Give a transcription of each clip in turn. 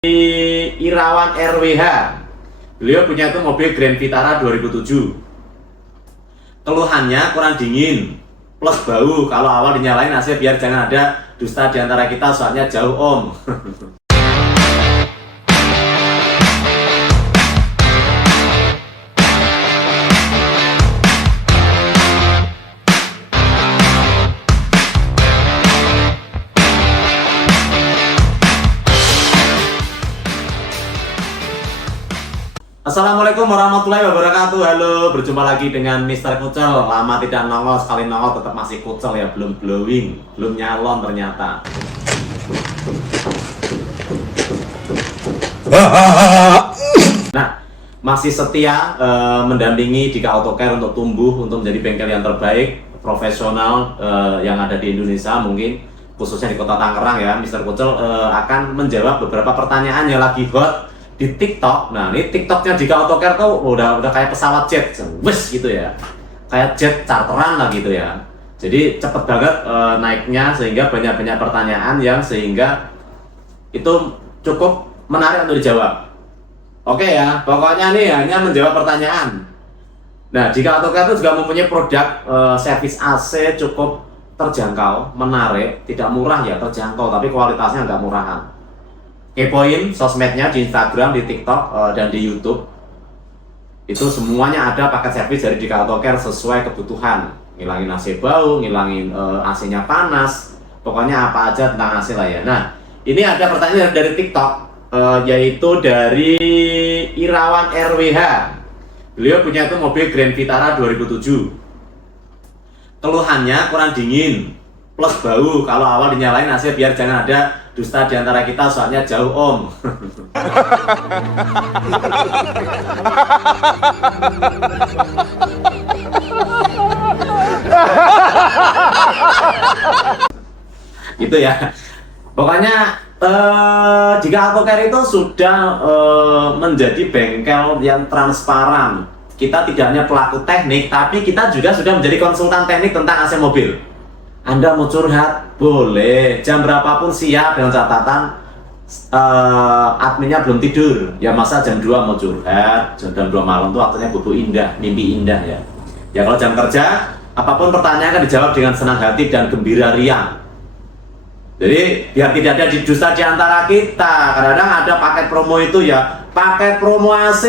Irawan RWH. Beliau punya itu mobil Grand Vitara 2007. Keluhannya kurang dingin plus bau. Kalau awal dinyalain AC biar jangan ada dusta di antara kita, soalnya jauh om. Assalamualaikum warahmatullahi wabarakatuh. Halo, berjumpa lagi dengan Mr. Kucel. Lama tidak nongol, sekali nongol tetap masih kucel ya. Belum glowing, belum nyalon ternyata. Nah, masih setia mendampingi Dika Autocare untuk tumbuh, untuk menjadi bengkel yang terbaik, profesional yang ada di Indonesia, mungkin khususnya di kota Tangerang ya. Mr. Kucel akan menjawab beberapa pertanyaan yang lagi hot di TikTok. Nah, ini TikToknya Dika Autocare tuh udah kayak pesawat jet, wes gitu ya, kayak jet charteran lah gitu ya. Jadi cepet banget naiknya, sehingga banyak pertanyaan yang sehingga itu cukup menarik untuk dijawab. Oke ya, pokoknya nih hanya menjawab pertanyaan. Nah, Dika Autocare itu juga mempunyai produk servis AC cukup terjangkau, menarik, tidak murah ya, terjangkau, tapi kualitasnya nggak murahan. Kepoin sosmednya di Instagram, di TikTok, dan di YouTube. Itu semuanya ada paket servis dari Dika Autocare sesuai kebutuhan. Ngilangin AC bau, ngilangin AC-nya panas, pokoknya apa aja tentang AC lah ya. Nah, ini ada pertanyaan dari TikTok, yaitu dari Irawan RWH. Beliau punya itu mobil Grand Vitara 2007. Keluhannya kurang dingin plus bau. Kalau awal dinyalain AC biar jangan ada dusta di antara kita, soalnya jauh om. Gitu ya. Pokoknya Dika Autocare itu sudah menjadi bengkel yang transparan. Kita tidak hanya pelaku teknik, tapi kita juga sudah menjadi konsultan teknik tentang AC mobil. Anda mau curhat, boleh. Jam berapapun siap, dengan catatan adminnya belum tidur. Ya masa jam 2 mau curhat, jam 2 malam tuh waktunya bobo indah, mimpi indah ya. Ya kalau jam kerja, apapun pertanyaan akan dijawab dengan senang hati dan gembira riang. Jadi biar tidak ada dusta di antara kita. Kadang-kadang ada paket promo itu ya, paket promo AC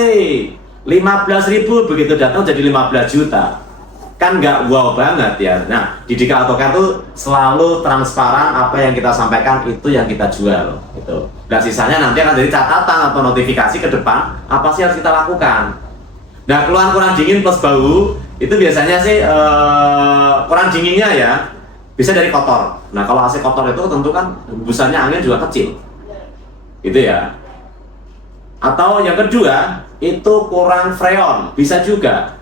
15.000, begitu datang jadi 15 juta. Kan nggak wow banget ya. Nah, di Dika Autocare tuh selalu transparan, apa yang kita sampaikan itu yang kita jual gitu. Dan sisanya nanti akan jadi catatan atau notifikasi ke depan apa sih harus kita lakukan. Nah, keluhan kurang dingin plus bau itu biasanya sih kurang dinginnya ya bisa dari kotor. Nah, kalau AC kotor itu tentu kan hembusannya angin juga kecil gitu ya. Atau yang kedua itu kurang freon, bisa juga.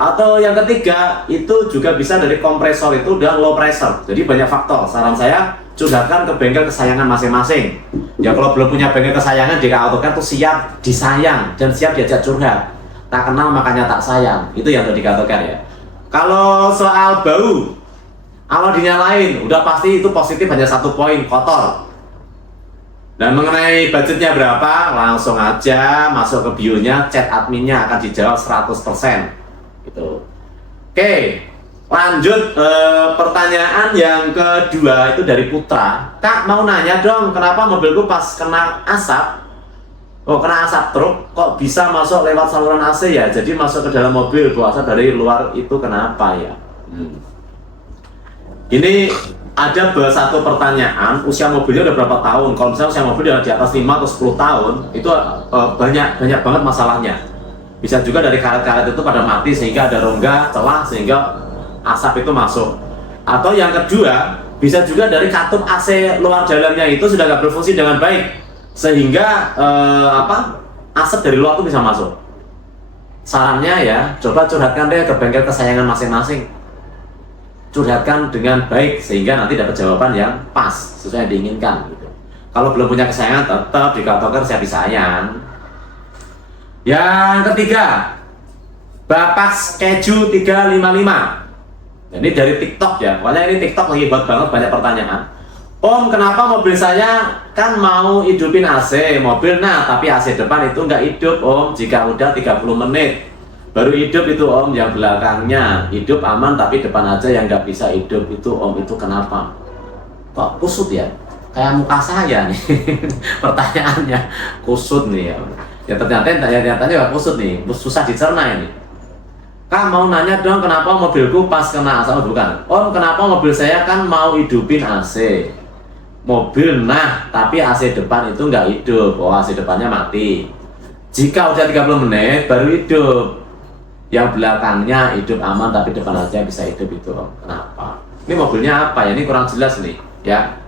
Atau yang ketiga itu juga bisa dari kompresor itu udah low pressure. Jadi banyak faktor. Saran saya curhatkan ke bengkel kesayangan masing-masing. Ya kalau belum punya bengkel kesayangan, Dika Autocare tuh siap disayang dan siap diajak curhat. Tak kenal makanya tak sayang. Itu yang dari Dika Autocare ya. Kalau soal bau, awal dinyalain udah pasti itu positif, hanya 1 poin, kotor. Dan mengenai budgetnya berapa, langsung aja masuk ke bio-nya, chat adminnya akan dijawab 100%. Gitu. Oke, lanjut pertanyaan yang kedua itu dari Putra. Kak, mau nanya dong, kenapa mobilku pas kena asap, kena asap truk, kok bisa masuk lewat saluran AC ya? Jadi masuk ke dalam mobil, bau asap dari luar itu kenapa ya? Ini ada satu pertanyaan, usia mobilnya udah berapa tahun? Kalau misalnya usia mobil di atas 5 atau 10 tahun, itu banyak banget masalahnya. Bisa juga dari karet-karet itu pada mati sehingga ada rongga, celah sehingga asap itu masuk. Atau yang kedua, bisa juga dari katup AC luar dalamnya itu sudah nggak berfungsi dengan baik sehingga asap dari luar itu bisa masuk. Sarannya ya, coba curhatkan deh ke bengkel kesayangan masing-masing. Curhatkan dengan baik sehingga nanti dapat jawaban yang pas sesuai yang diinginkan gitu. Kalau belum punya kesayangan, tetap Dika Autocare saya disayang. Yang ketiga, Bapak Keju 355. Ini dari TikTok ya. Pokoknya ini TikTok lagi buat banget banyak pertanyaan. Om, kenapa mobil saya kan mau hidupin AC mobil, nah tapi AC depan itu nggak hidup Om, jika udah 30 menit baru hidup itu Om, yang belakangnya hidup aman tapi depan aja yang nggak bisa hidup itu Om, itu kenapa? Kok kusut ya? Kayak muka saya nih pertanyaannya kusut nih ya. Ya ternyata kusut nih, susah dicerna ini. Kak mau nanya dong kenapa mobilku pas kena asap, bukan Om, kenapa mobil saya kan mau hidupin AC mobil, nah tapi AC depan itu nggak hidup, oh AC depannya mati, jika udah 30 menit baru hidup, yang belakangnya hidup aman tapi depan aja bisa hidup itu Om, kenapa? Ini mobilnya apa ya, ini kurang jelas nih ya,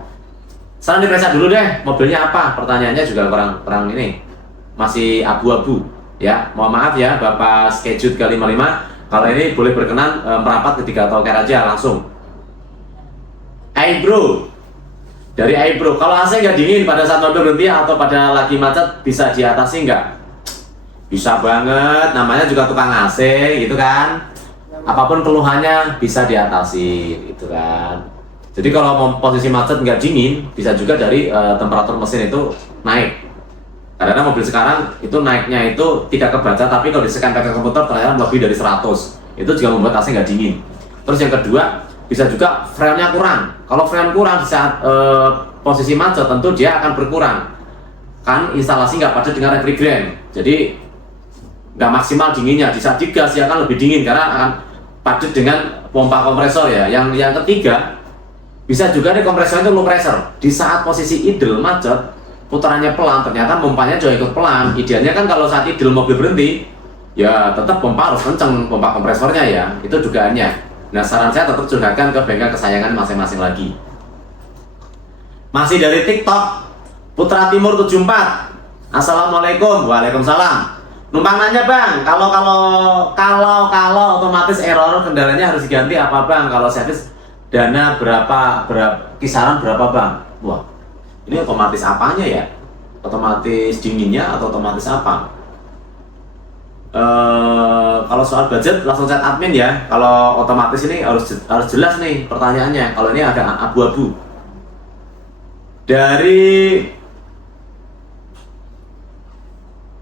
sekarang diperiksa dulu deh mobilnya apa, pertanyaannya juga kurang ini, masih abu-abu ya, mohon maaf ya Bapak Skejut ke 55, kalau ini boleh berkenan merapat ke 3 toker aja langsung. Bro, dari Bro, kalau AC nggak dingin pada saat mobil berhenti atau pada lagi macet bisa diatasi nggak? Bisa banget, namanya juga tukang AC gitu kan, apapun keluhannya bisa diatasi gitu kan. Jadi kalau mau posisi macet nggak dingin bisa juga dari temperatur mesin itu naik, karena mobil sekarang itu naiknya itu tidak kebaca, tapi kalau di-scan pakai komputer ternyata lebih dari 100, itu juga membuat AC nggak dingin. Terus yang kedua, bisa juga frame-nya kurang. Kalau frame kurang di saat posisi macet tentu dia akan berkurang, kan instalasi nggak padat dengan refrigeran, jadi nggak maksimal dinginnya. Di saat digas dia akan lebih dingin karena akan padat dengan pompa kompresor ya. Yang ketiga, bisa juga nih kompresornya itu low pressure. Di saat posisi idle macet, putarannya pelan, ternyata pompanya juga ikut pelan. Idealnya kan kalau saat idle mobil berhenti, ya tetap pompa harus kenceng, pompa kompresornya ya, itu dugaannya. Nah saran saya tetap curhatkan ke bengkel kesayangan masing-masing lagi. Masih dari TikTok, Putra Timur 74. Assalamualaikum. Waalaikumsalam. Numpang nanya Bang, kalau otomatis error kendalanya harus diganti apa Bang? Kalau servis dana berapa kisaran berapa Bang? Wah, ini otomatis apanya ya? Otomatis dinginnya atau otomatis apa? Kalau soal budget langsung chat admin ya. Kalau otomatis ini harus jelas nih pertanyaannya. Kalau ini agak abu-abu. Dari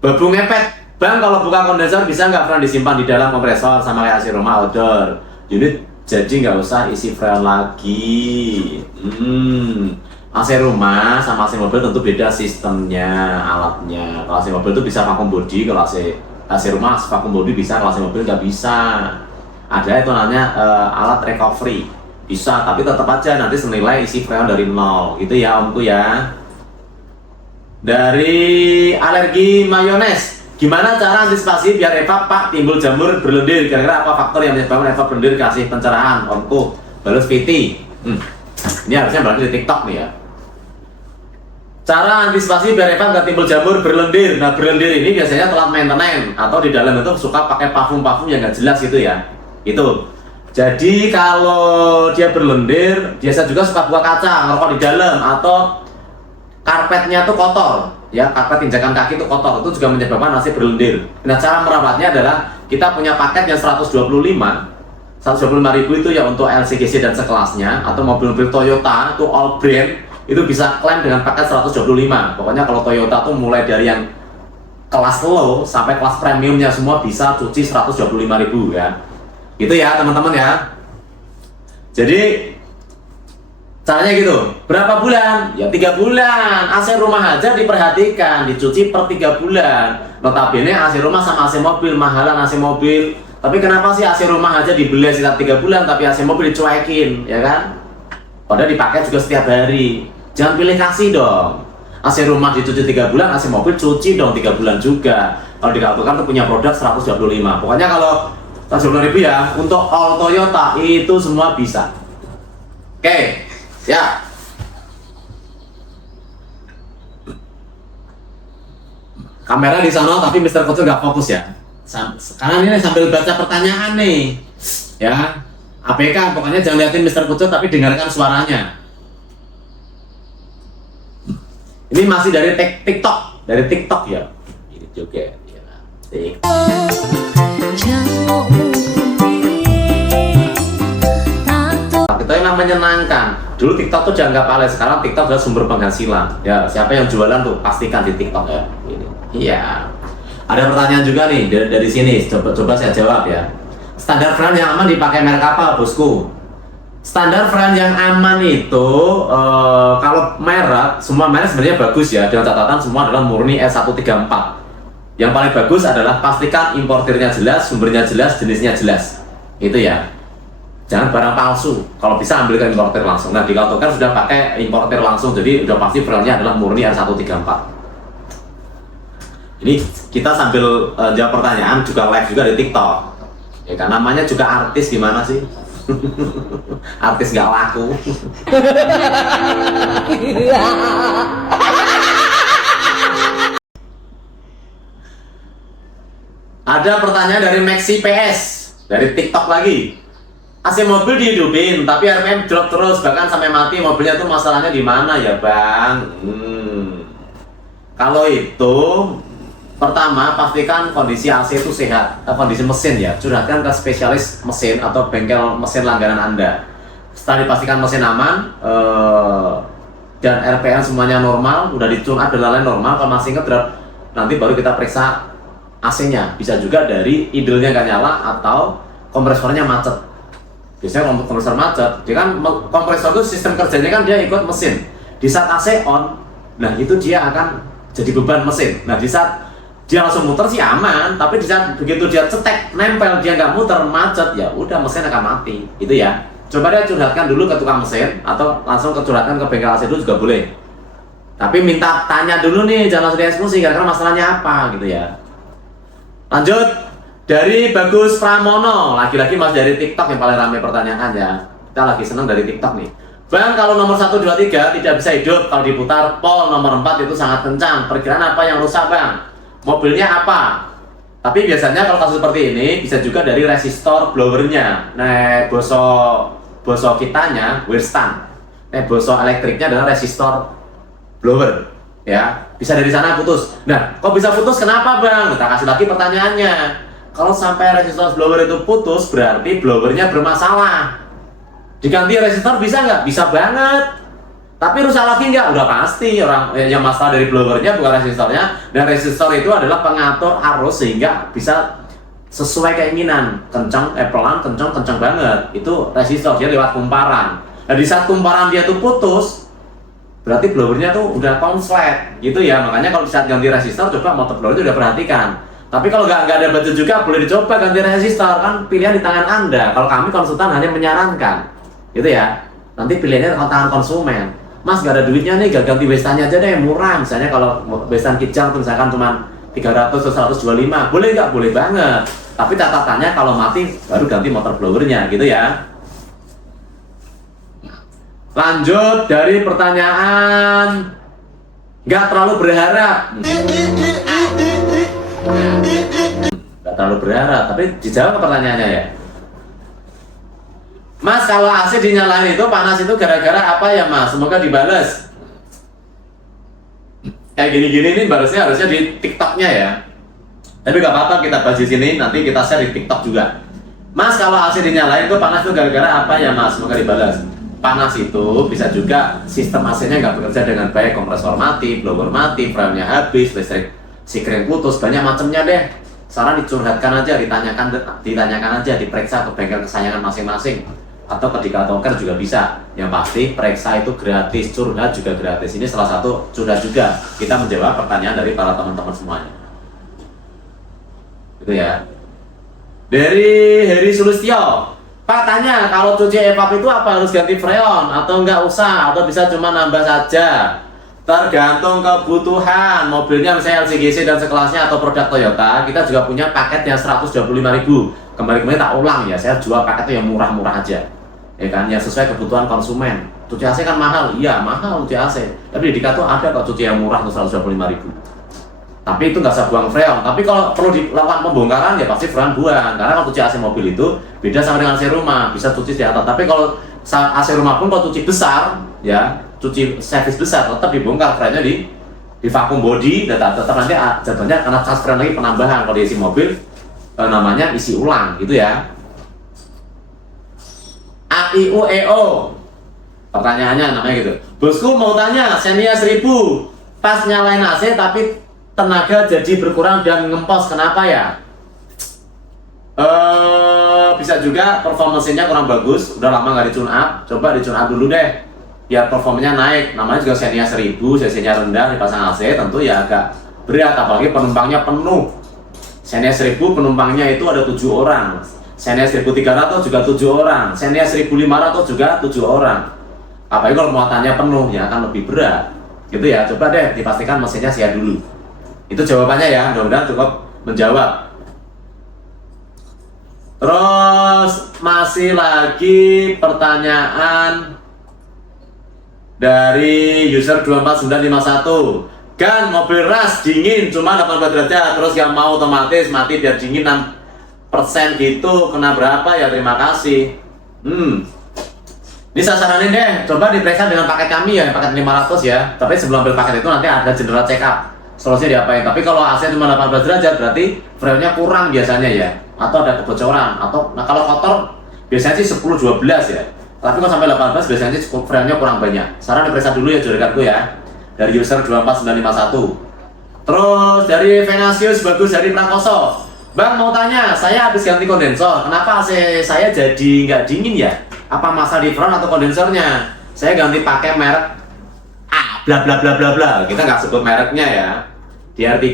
Babu ngepet, Bang kalau buka kondensor bisa nggak freon disimpan di dalam kompresor sama kayak AC rumah outdoor unit, jadi nggak usah isi freon lagi. AC rumah sama AC mobil tentu beda sistemnya, alatnya. Kalau AC mobil itu bisa vacuum body, kalau AC rumah vacuum body bisa, kalau AC mobil nggak bisa. Ada itu namanya alat recovery, bisa, tapi tetap aja nanti senilai isi freon dari nol gitu ya Omku ya. Dari alergi mayones, gimana cara antisipasi biar Eva Pak timbul jamur berlendir? Kira-kira apa faktor yang menyebabkan Eva berlendir? Kasih pencerahan Omku. Balas Viti. Ini harusnya berarti di TikTok nih ya. Cara antisipasi biar Eva nggak timbul jamur berlendir. Nah berlendir ini biasanya telat maintenance atau di dalam itu suka pakai parfum yang nggak jelas gitu ya. Itu. Jadi kalau dia berlendir, biasa juga suka buka kaca, ngerokok di dalam, atau karpetnya tuh kotor, ya karpet injakan kaki itu kotor, itu juga menyebabkan AC berlendir. Nah cara merawatnya adalah kita punya paket yang 125.000 itu ya untuk LCGC dan sekelasnya, atau mobil-mobil Toyota itu all brand itu bisa klaim dengan paket 125. Pokoknya kalau Toyota tuh mulai dari yang kelas low sampai kelas premiumnya semua bisa cuci 125.000 ya. Gitu ya teman-teman ya. Jadi caranya gitu. Berapa bulan? Ya 3 bulan. AC rumah aja diperhatikan, dicuci per 3 bulan. Notabene AC rumah sama AC mobil mahalan AC mobil. Tapi kenapa sih AC rumah aja dibeli setiap 3 bulan tapi AC mobil dicuekin, ya kan? Padahal dipakai juga setiap hari. Jangan pilih kasih dong. AC rumah dicuci 3 bulan, AC mobil cuci dong 3 bulan juga. Kalau dikabulkan tuh punya produk 125. Pokoknya kalau 125.000 ya, untuk all Toyota itu semua bisa. Oke. Ya. Kamera di sana tapi Mr. Koco nggak fokus ya. Sekarang ini sambil baca pertanyaan nih. Ya. APK pokoknya jangan liatin Mr. Koco tapi dengarkan suaranya. Ini masih dari TikTok, ya. Ini juga ya. Itu memang menyenangkan. Dulu TikTok tuh dianggap alay, sekarang TikTok adalah sumber penghasilan. Ya, siapa yang jualan tuh pastikan di TikTok ya. Ini. Iya. Ada pertanyaan juga nih dari sini, coba saya jawab ya. Standar frame yang aman dipakai merek apa, bosku? Standar frame yang aman itu kalau merek, semua merek sebenarnya bagus ya, dengan catatan semua adalah murni S134. Yang paling bagus adalah pastikan importirnya jelas, sumbernya jelas, jenisnya jelas. Itu ya. Jangan barang palsu. Kalau bisa ambil ke importir langsung. Nah, di Kautoker sudah pakai importir langsung, jadi udah pasti frame-nya adalah murni R134. Ini kita sambil jawab pertanyaan juga live juga di TikTok. Ya kan namanya juga artis, gimana sih? Artis nggak laku. Ada pertanyaan dari Maxi PS dari TikTok lagi. AC mobil dihidupin, tapi RPM drop terus, bahkan sampai mati. Mobilnya tuh masalahnya di mana ya, Bang? Kalau itu, pertama pastikan kondisi AC itu sehat, kondisi mesin ya. Curhatkan ke spesialis mesin atau bengkel mesin langganan Anda. Setelah dipastikan mesin aman dan RPM semuanya normal, udah ditune up dan lain-lain normal, kalau masih ngedrop, nanti baru kita periksa AC-nya. Bisa juga dari idle-nya nggak nyala atau kompresornya macet. Biasanya kompresor macet, dia kan kompresor itu sistem kerjanya kan dia ikut mesin. Di saat AC on, nah itu dia akan jadi beban mesin. Nah di saat dia langsung muter sih aman, tapi di saat begitu dia cetek, nempel, dia nggak muter, macet, ya udah mesin akan mati. Itu ya. Coba dia curhatkan dulu ke tukang mesin atau langsung curhatkan ke bengkel AC dulu juga boleh. Tapi minta tanya dulu nih, jangan langsung dieksekusi, karena masalahnya apa gitu ya. Lanjut. Dari Bagus Pramono, lagi-lagi mas dari TikTok yang paling ramai pertanyaan ya. Kita lagi senang dari TikTok nih. Bang, kalau nomor 1, 2, 3 tidak bisa hidup kalau diputar pol nomor 4 itu sangat kencang. Perkiraan apa yang rusak, Bang? Mobilnya apa? Tapi biasanya kalau kasus seperti ini bisa juga dari resistor blowernya. Nah, boso kitanya wirstan. Nah, boso elektriknya adalah resistor blower. Ya, bisa dari sana putus. Nah, kok bisa putus? Kenapa, Bang? Kita kasih lagi pertanyaannya. Kalau sampai resistor blower itu putus, berarti blowernya bermasalah. Diganti resistor bisa nggak? Bisa banget. Tapi rusak lagi nggak? Udah pasti. Orang yang masalah dari blowernya bukan resistornya. Dan resistor itu adalah pengatur arus sehingga bisa sesuai keinginan. Kencang, pelan, kencang banget. Itu resistor, dia lewat kumparan. Nah di saat kumparan dia tuh putus, berarti blowernya tuh udah konslet. Gitu ya. Makanya kalau di saat ganti resistor, coba motor blower itu udah perhatikan. Tapi kalau nggak ada budget juga, boleh dicoba ganti resistor, kan pilihan di tangan Anda. Kalau kami konsultan hanya menyarankan, gitu ya. Nanti pilihannya di tangan konsumen. Mas nggak ada duitnya nih, gak ganti Westanya aja deh, murah. Misalnya kalau Westan Kijang tuh misalkan cuma 300 atau 125, boleh nggak? Boleh banget. Tapi catatannya kalau mati baru ganti motor blowernya, gitu ya. Lanjut dari pertanyaan, nggak terlalu berharap. Nggak terlalu berharap, tapi dijawab pertanyaannya ya. Mas, kalau AC dinyalain itu panas itu gara-gara apa ya, Mas? Semoga dibales. Kayak gini-gini nih balasnya harusnya di TikToknya ya. Tapi nggak apa-apa, kita bahas di sini, nanti kita share di TikTok juga. Mas, kalau AC dinyalain itu panas itu gara-gara apa ya, Mas? Semoga dibalas. Panas itu bisa juga sistem AC-nya nggak bekerja dengan baik, kompresor mati, blower mati, frame-nya habis, listrik sikring putus, banyak macamnya deh. Saran dicurhatkan aja, ditanyakan aja, diperiksa ke bengkel kesayangan masing-masing atau ke di Kautoker juga bisa. Yang pasti periksa itu gratis, curhat juga gratis. Ini salah satu curhat juga. Kita menjawab pertanyaan dari para teman-teman semuanya. Gitu ya. Dari Heri Sulistyo, Pak tanya, kalau cuci evap itu apa harus ganti freon atau enggak usah atau bisa cuma nambah saja? Tergantung kebutuhan. Mobilnya misalnya LCGC dan sekelasnya atau produk Toyota, kita juga punya paket yang 125.000. Kemarin tak ulang ya, saya jual paket yang murah-murah aja. Ya kan, yang sesuai kebutuhan konsumen. Cuci AC kan mahal, iya mahal cuci AC. Tapi di Dika tuh ada kok cuci yang murah untuk 125.000. Tapi itu nggak usah buang freon. Tapi kalau perlu dilakukan pembongkaran ya pasti freon buang. Karena kalau cuci AC mobil itu beda sama dengan AC rumah, bisa cuci di atas. Tapi kalau AC rumah pun kalau cuci besar, ya cuci servis besar tetap dibongkar freonnya di vakum body dan tetap nanti jatuhnya karena cas freon lagi penambahan. Kalau diisi mobil namanya isi ulang gitu ya. AIUEO, Pertanyaannya namanya gitu. Bosku mau tanya, Xenia 1000 pas nyalain AC tapi tenaga jadi berkurang dan ngempos, kenapa ya? Bisa juga performance-nya kurang bagus, udah lama nggak di-tune up, coba di-tune up dulu deh biar performanya naik. Namanya juga Xenia 1000, cc-nya rendah, dipasang AC tentu ya agak berat, apalagi penumpangnya penuh. Xenia 1000 penumpangnya itu ada 7 orang, Xenia 1300 juga 7 orang, Xenia 1500 juga 7 orang. Apalagi kalau muatannya penuh ya akan lebih berat gitu ya. Coba deh dipastikan mesinnya sehat dulu. Itu jawabannya ya, mudah-mudahan cukup menjawab. Terus masih lagi pertanyaan dari user 24951. Kan mobil ras dingin cuma 18 derajat, terus yang mau otomatis mati biar dingin 6% gitu, kena berapa ya? Terima kasih. Ini saya saranin deh, coba diperiksa dengan paket kami ya, paket 500 ya. Tapi sebelum ambil paket itu nanti ada general check up, solusinya diapain. Tapi kalau AC cuma 18 derajat berarti frame-nya kurang biasanya ya, atau ada kebocoran, atau nah kalau kotor biasanya sih 10-12 ya. Tapi kalau sampai 18 biasanya sih frame-nya kurang banyak. Saran diperiksa dulu ya juraganku ya. Dari user 24951. Terus dari Venasius Bagus dari Prakoso. Bang mau tanya, saya habis ganti kondensor, kenapa AC saya jadi nggak dingin ya? Apa masalah di front atau kondensernya? Saya ganti pakai merek A, bla bla bla bla bla. Kita nggak sebut mereknya ya. DR3.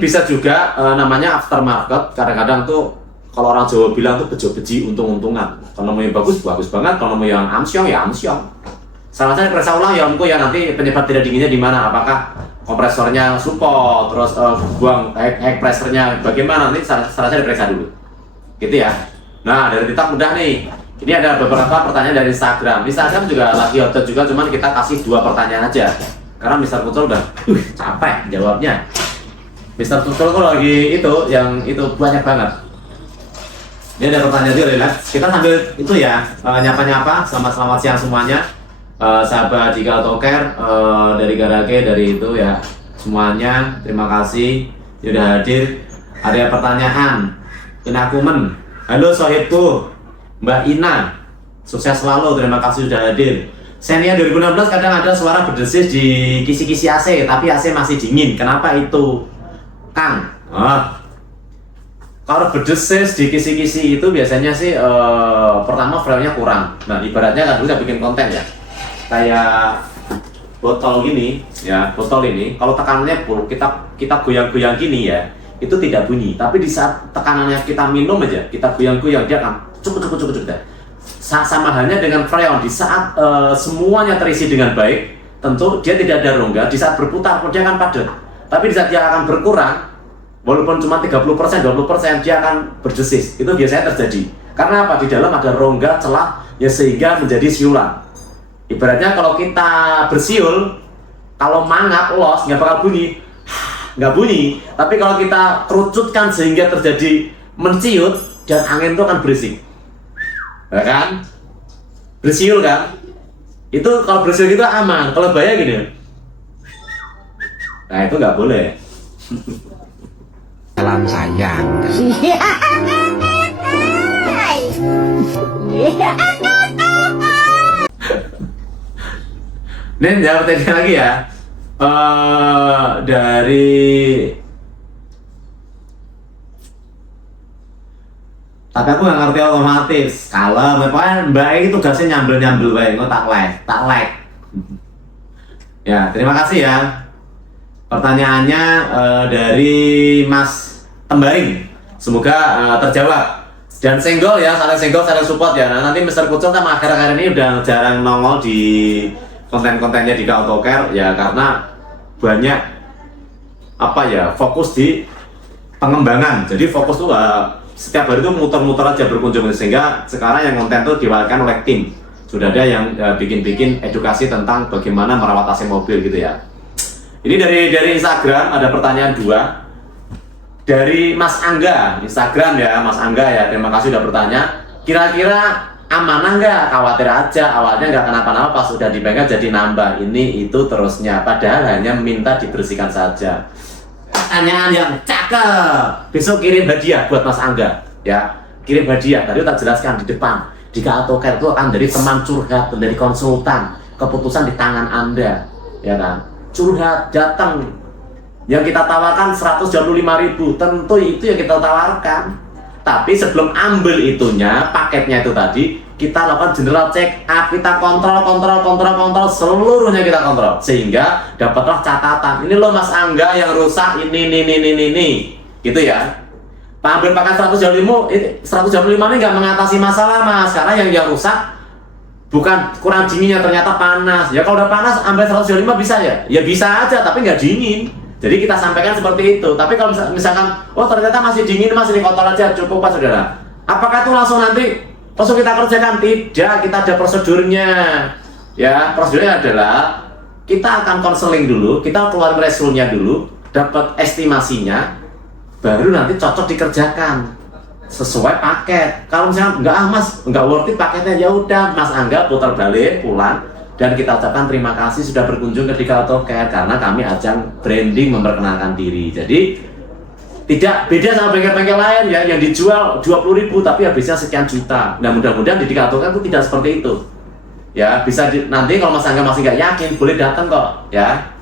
Bisa juga namanya aftermarket. Kadang-kadang tuh kalau orang Jawa bilang tuh bejo-beji, untung-untungan. Kalau mau yang bagus, bagus banget. Kalau mau yang amsyong, ya amsyong. Salah saya periksa ulang ya Omku ya, nanti penyebab tidak dinginnya di mana? Apakah kompresornya support, terus buang high pressure-nya bagaimana? Nanti salah saya diperiksa dulu. Gitu ya. Nah, dari Tita mudah nih. Ini ada beberapa pertanyaan dari Instagram. Instagram juga lagi hot juga, cuman kita kasih 2 pertanyaan aja. Karena Mister Pucul udah capek jawabnya. Mister Pucul tuh lagi yang itu banyak banget. Ini ada pertanyaan juga, relax. Kita sambil itu ya, nyapa-nyapa, selamat siang semuanya. Sahabat Jika Autocare dari Garage, dari itu ya semuanya, terima kasih sudah hadir. Ada pertanyaan Inakumen, halo sohibku Mbak Ina, sukses selalu, terima kasih sudah hadir. Xenia 2016 kadang ada suara berdesis di kisi-kisi AC, tapi AC masih dingin, kenapa itu Kang? Kalau berdesis di kisi-kisi itu biasanya sih pertama frame-nya kurang. Nah ibaratnya kan dulu saya bikin konten ya, kayak botol gini ya, botol ini kalau tekanannya full, kita goyang-goyang gini ya, itu tidak bunyi. Tapi di saat tekanannya kita minum aja, kita goyang-goyang, dia akan cukup deh. Sama halnya dengan freon, di saat semuanya terisi dengan baik, tentu dia tidak ada rongga. Di saat berputar pun dia akan padat. Tapi di saat dia akan berkurang, walaupun cuma 30%, 20%, dia akan berdesis. Itu biasanya terjadi. Karena apa? Di dalam ada rongga celah ya, sehingga menjadi siulan. Ibaratnya kalau kita bersiul, kalau mangap, los, nggak bakal bunyi. Nggak bunyi. Tapi kalau kita kerucutkan sehingga terjadi menciut, dan angin itu akan berisik. Ya kan? Bersiul kan? Itu kalau bersiul gitu aman. Kalau bahaya gini. Nah itu nggak boleh. Salam sayang. Nih jawab tadi lagi ya. Dari tapi aku nggak ngerti otomatis. Kalau pokoknya Mbak ini tugasnya nyambel baik, nggak tak like. Ya terima kasih ya. Pertanyaannya dari Mas Tembaring, semoga terjawab. Dan senggol ya, saling support ya. Nah, nanti Mister Pucul sama akhir-akhir ini udah jarang nongol di konten-kontennya di Autocare ya, karena banyak fokus di pengembangan. Jadi fokus tuh setiap hari tuh muter-muter aja berkunjung, sehingga sekarang yang konten tuh diwakilkan oleh tim. Sudah ada yang bikin edukasi tentang bagaimana merawat AC mobil gitu ya. Ini dari Instagram ada pertanyaan 2 dari Mas Angga, Instagram ya, Mas Angga ya, terima kasih sudah bertanya. Kira-kira amanah nggak? Khawatir aja, awalnya nggak kenapa-napa, pas udah di bengkel jadi nambah ini itu terusnya, padahal hanya minta dibersihkan saja. Pertanyaan yang cakep. Besok kirim hadiah buat Mas Angga ya, kirim hadiah. Tadi tak jelaskan di Dika AutoCare itu akan dari teman curhat, dari konsultan, keputusan di tangan Anda, ya kan? Curhat, datang, yang kita tawarkan 125.000, tentu itu yang kita tawarkan. Tapi sebelum ambil itunya, paketnya itu tadi, kita lakukan general check up, kita kontrol seluruhnya kita kontrol, sehingga dapatlah catatan. Ini loh Mas Angga yang rusak ini, gitu ya. Ambil paket 125 ini nggak mengatasi masalah Mas, karena yang rusak bukan kurang dinginnya, ternyata panas. Ya kalau udah panas ambil 125 bisa ya? Ya bisa aja, tapi nggak dingin. Jadi kita sampaikan seperti itu. Tapi kalau misalkan, oh ternyata masih dingin, masih dikotor aja, cukup Pak Saudara. Apakah itu langsung kita kerjakan? Tidak, kita ada prosedurnya. Ya, prosedurnya adalah kita akan konseling dulu, kita keluar resulnya dulu, dapat estimasinya, baru nanti cocok dikerjakan sesuai paket. Kalau misalnya nggak worth it paketnya, ya udah Mas Angga putar balik pulang. Dan kita ucapkan terima kasih sudah berkunjung ke Dika AutoCare, karena kami ajang branding memperkenalkan diri. Jadi tidak beda sama bengkel-bengkel lain ya, yang dijual 20.000 tapi habisnya sekian juta. Nah mudah-mudahan di Dika AutoCare itu tidak seperti itu. Ya bisa nanti kalau Mas Angga masih nggak yakin boleh datang kok ya.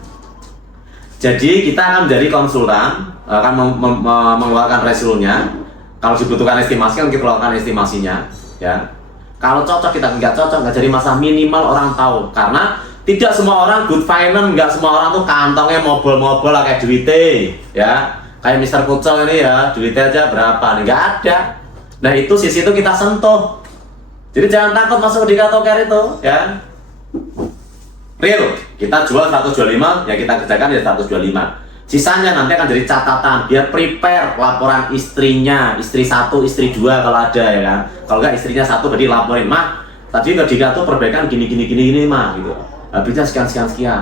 Jadi kita akan menjadi konsultan, akan mengeluarkan resulnya. Kalau dibutuhkan estimasi kan kita keluarkan estimasinya ya. Kalau cocok kita, nggak cocok nggak jadi masalah, minimal orang tahu. Karena tidak semua orang good finance, nggak semua orang tuh kantongnya mobol-mobol kayak duitnya ya. Kayak Mr. Kucel ini ya, duitnya aja berapa, nggak ada. Nah itu sisi itu kita sentuh. Jadi jangan takut masuk ke Dika AutoCare itu ya. Real, kita jual 125, ya kita kerjakan ya 125. Sisanya nanti akan jadi catatan, biar prepare laporan istrinya, istri 1, istri 2 kalau ada ya kan. Kalau enggak istrinya 1 berarti laporin, Mak, tadi ke Dika tuh perbaikan gini Mak gitu. Habisnya sekian.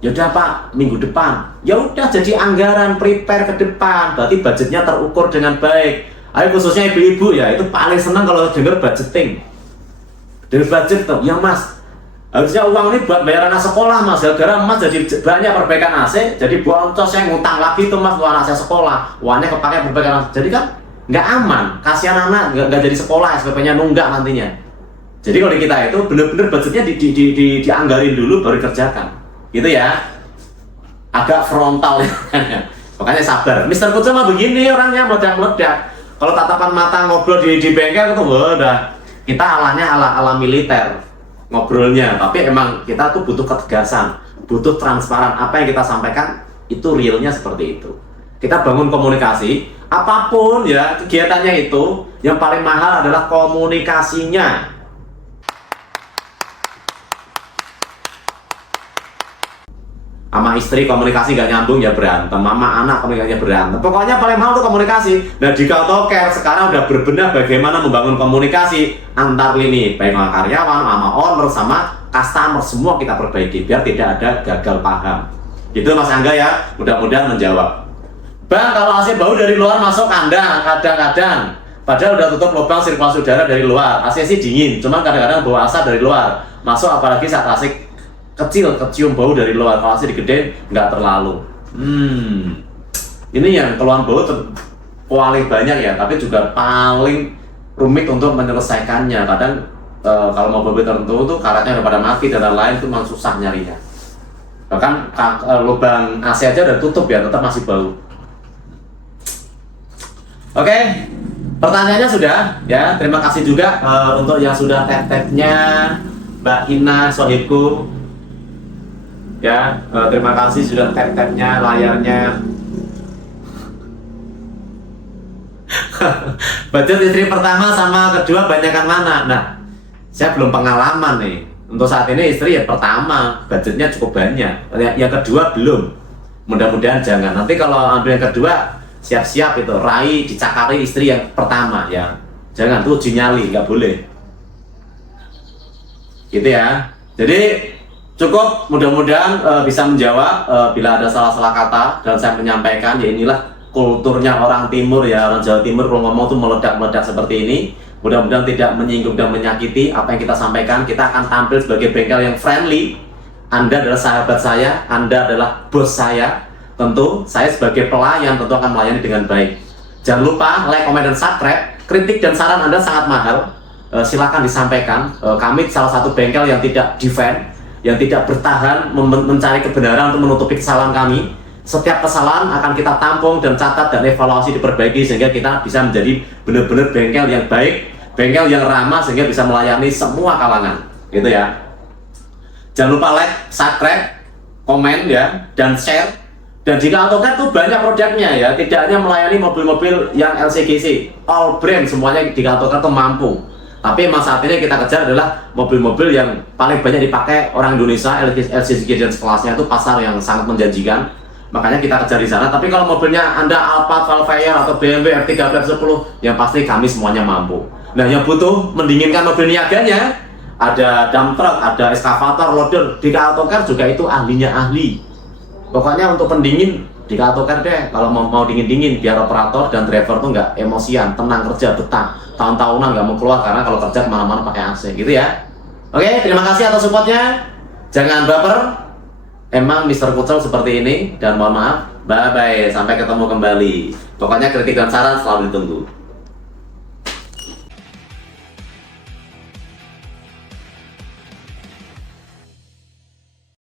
Ya udah Pak, minggu depan. Ya udah jadi anggaran prepare ke depan, berarti budgetnya terukur dengan baik. Ayo khususnya ibu-ibu ya, itu paling senang kalau dengar budgeting. Dari budget tuh, ya Mas, harusnya uang ini buat bayaran anak sekolah Mas, gara-gara Mas jadi banyak perbaikan AC, jadi boncos yang ngutang lagi tuh Mas buat anak saya sekolah, uangnya kepake perbaikan AC, jadi kan nggak aman, kasihan anak nggak jadi sekolah, SPP-nya nunggak nantinya. Jadi kalau di kita itu bener-bener budgetnya dianggarin dulu baru kerjakan, gitu ya, agak frontal ya. Makanya sabar, Mr. Kucel mah begini orangnya meledak-meledak. Kalau tatapan mata ngobrol di bengkel itu udah, kita alanya ala militer ngobrolnya, tapi emang kita tuh butuh ketegasan, butuh transparan. Apa yang kita sampaikan itu realnya seperti itu. Kita bangun komunikasi, apapun ya kegiatannya itu, yang paling mahal adalah komunikasinya. Sama istri komunikasi gak nyambung ya berantem, sama anak komunikasinya berantem. Pokoknya paling mahal tuh komunikasi. Nah Dika AutoCare sekarang udah berbenah bagaimana membangun komunikasi antar lini, baik sama karyawan, sama owner, sama customer, semua kita perbaiki biar tidak ada gagal paham. Gitu Mas Angga ya, mudah-mudahan menjawab. Bang, kalau AC bau dari luar masuk kandang, kadang-kadang padahal udah tutup lubang sirkulasi udara dari luar. AC sih dingin, cuman kadang-kadang bau asap dari luar masuk, apalagi saat AC kecil, kecium bau dari luar. Kalau AC digedein nggak terlalu. Ini yang keluhan bau paling banyak ya, tapi juga paling rumit untuk menyelesaikannya. Kadang kalau mobil tertentu tuh karetnya udah pada mati dan lain-lain, itu memang susah nyarinya. Bahkan lubang AC aja udah tutup ya, tetap masih bau. Oke, pertanyaannya sudah ya. Terima kasih juga untuk yang sudah tap-tapnya Mbak Ina Sohibku. Ya, terima kasih sudah tap-tapnya layarnya. Budget istri pertama sama kedua banyakan mana? Nah, saya belum pengalaman nih. Untuk saat ini istri ya pertama, budgetnya cukup banyak. Yang kedua belum. Mudah-mudahan jangan. Nanti kalau ambil yang kedua, siap-siap itu raih dicakari istri yang pertama ya. Jangan tuh uji nyali, nggak boleh. Gitu ya. Jadi cukup, mudah-mudahan bisa menjawab bila ada salah-salah kata dan saya menyampaikan. Ya inilah kulturnya orang timur ya, orang Jawa Timur kalau ngomong tuh meledak-meledak seperti ini. Mudah-mudahan tidak menyinggung dan menyakiti apa yang kita sampaikan. Kita akan tampil sebagai bengkel yang friendly. Anda adalah sahabat saya, Anda adalah bos saya. Tentu saya sebagai pelayan tentu akan melayani dengan baik. Jangan lupa like, comment, dan subscribe. Kritik dan saran Anda sangat mahal. silakan disampaikan. Kami salah satu bengkel yang tidak defend, yang tidak bertahan mencari kebenaran untuk menutupi kesalahan kami. Setiap kesalahan akan kita tampung dan catat dan evaluasi diperbaiki sehingga kita bisa menjadi benar-benar bengkel yang baik, bengkel yang ramah sehingga bisa melayani semua kalangan, gitu ya. Jangan lupa like, subscribe, komen ya, dan share. Dan jika AutoCAD itu banyak produknya ya, tidak hanya melayani mobil-mobil yang LCGC, all brand semuanya di AutoCAD itu mampu. Tapi emang saat ini kita kejar adalah mobil-mobil yang paling banyak dipakai orang Indonesia, LCGC dan sekelasnya itu pasar yang sangat menjanjikan. Makanya kita kejar di sana. Tapi kalau mobilnya Anda Alphard, Valfire atau BMW R3 10, yang pasti kami semuanya mampu. Nah, yang butuh mendinginkan mobil niaganya, ada dump truck, ada eskavator, loader, di AutoCAD juga itu ahlinya ahli. Pokoknya untuk pendingin di AutoCAD deh. Kalau mau dingin-dingin biar operator dan driver tuh nggak emosian, tenang kerja, betah. Tahun-tahunan nggak mau keluar karena kalau kerja kemana-mana pakai AC, gitu ya. Oke, terima kasih atas supportnya. Jangan baper. Emang Mr. Kucel seperti ini, dan mohon maaf. Bye bye, sampai ketemu kembali. Pokoknya kritik dan saran selalu ditunggu.